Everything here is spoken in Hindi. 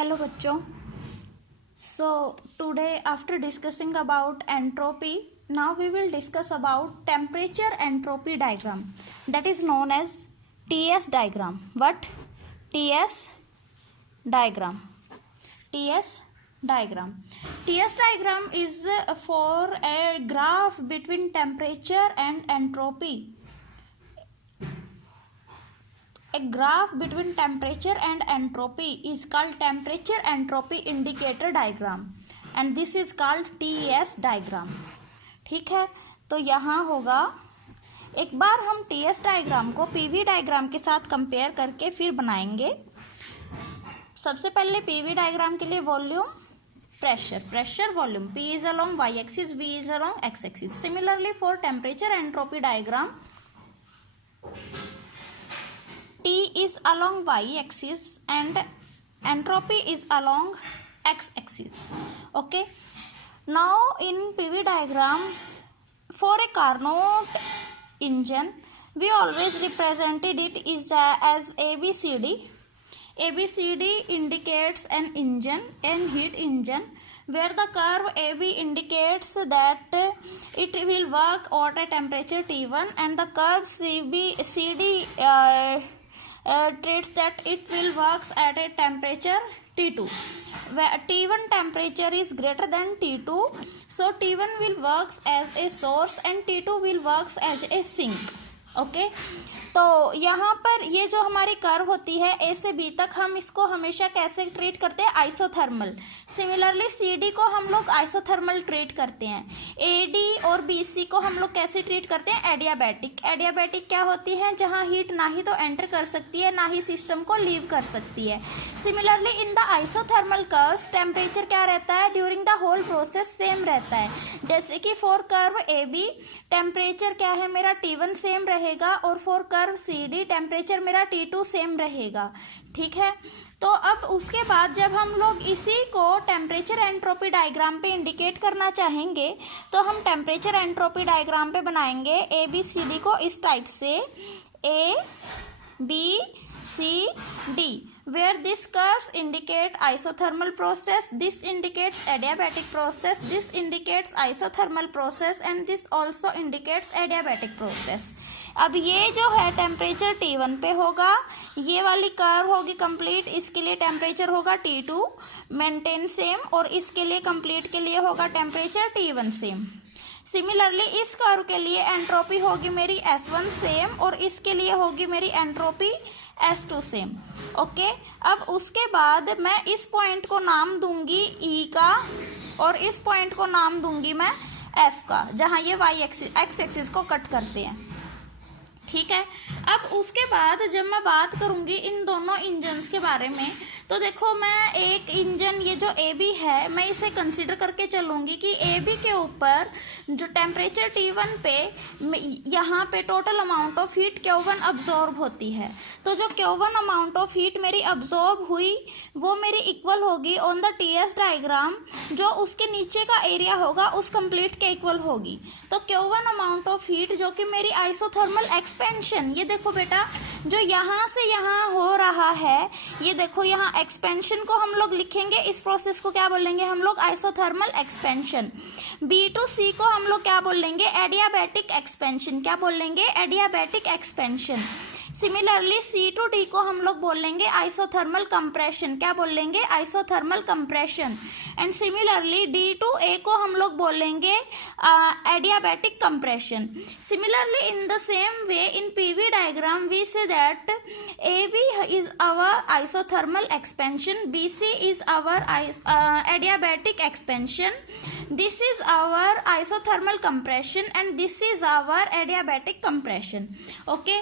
हेलो बच्चों. So today after discussing about entropy, now we will discuss about temperature entropy diagram, that is known as TS diagram. What? TS diagram. TS diagram. TS diagram is for a graph between temperature and entropy. A graph between temperature and entropy is called temperature entropy indicator diagram and this is called TS diagram. ठीक है, तो यहाँ होगा, एक बार हम TS डायग्राम को PV डायग्राम के साथ कंपेयर करके फिर बनाएंगे. सबसे पहले PV डायग्राम के लिए volume, pressure, volume. P is along y axis, V is along x axis. Similarly for temperature entropy diagram, T is along y axis and entropy is along x axis. Okay, now in PV diagram, for a Carnot engine we always represented it is as ABCD. ABCD indicates an engine, an heat engine, where the curve AB indicates that it will work at a temperature T1 and the curve CD treats that it will works at a temperature T2, where T1 temperature is greater than T2, so T1 will works as a source and T2 will works as a sink. Okay, तो यहाँ पर ये जो हमारी कर्व होती है ए से बी तक, हम इसको हमेशा कैसे ट्रीट करते हैं? आइसोथर्मल. सिमिलरली सी डी को हम लोग आइसोथर्मल ट्रीट करते हैं. ए डी और बी सी को हम लोग कैसे ट्रीट करते हैं? एडियाबैटिक. एडियाबैटिक क्या होती है? जहाँ हीट ना ही तो एंटर कर सकती है ना ही सिस्टम को लीव कर सकती है. Similarly in the isothermal curves temperature क्या रहता है? During the whole process same रहता है. जैसे कि for curve A B temperature क्या है मेरा? T1 सेम रहेगा और for curve C D temperature मेरा T2 सेम रहेगा. ठीक है, तो अब उसके बाद जब हम लोग इसी को टेम्परेचर एंट्रोपी डायग्राम पे इंडिकेट करना चाहेंगे तो हम टेम्परेचर एंट्रोपी डायग्राम पे बनाएंगे ए बी सी डी को इस टाइप से, A B C D, where these curves indicate isothermal process, this indicates adiabatic process, this indicates isothermal process and this also indicates adiabatic process. अब ये जो है टेम्परेचर T1 पे होगा, ये वाली कर्व होगी कंप्लीट, इसके लिए टेम्परेचर होगा T2 मेंटेन सेम और इसके लिए कंप्लीट के लिए होगा टेम्परेचर T1 सेम. सिमिलरली इस कर्व के लिए एंट्रोपी होगी मेरी S1 सेम और इसके लिए होगी मेरी एंट्रोपी S2 सेम. ओके, अब उसके बाद मैं इस पॉइंट को नाम दूंगी E का और इस पॉइंट को नाम दूंगी मैं F का, जहाँ ये y एक्स एक्सिस को कट करते हैं. ठीक है, अब उसके बाद जब मैं बात करूंगी इन दोनों इंजन्स के बारे में, तो देखो मैं एक इंजन ये जो ए बी है मैं इसे कंसीडर करके चलूँगी कि ए बी के ऊपर जो टेम्परेचर T1 पे यहाँ पे total amount of heat Q1 absorb होती है. तो जो Q1 अमाउंट ऑफ हीट मेरी अब्जॉर्ब हुई वो मेरी इक्वल होगी ऑन द TS डायग्राम, जो उसके नीचे का एरिया होगा उस कंप्लीट के इक्वल होगी. तो Q1 अमाउंट ऑफ हीट जो कि मेरी आइसोथर्मल एक्सपेंशन, ये देखो बेटा जो यहाँ से यहाँ हो रहा है, ये देखो यहाँ एक्सपेंशन को हम लोग लिखेंगे, इस प्रोसेस को क्या बोलेंगे हम लोग? Isothermal expansion. B to C को हम लोग क्या बोलेंगे? Adiabatic expansion. क्या बोलेंगे? Adiabatic expansion. Similarly C to D को हम लोग बोलेंगे आइसोथर्मल कंप्रेशन. क्या बोलेंगे? Isothermal compression. And similarly D to A को हम लोग बोलेंगे adiabatic compression. Similarly in the same way in PV diagram we say that A B is our isothermal expansion, B C is our adiabatic expansion, this is our isothermal compression and this is our adiabatic compression. Okay,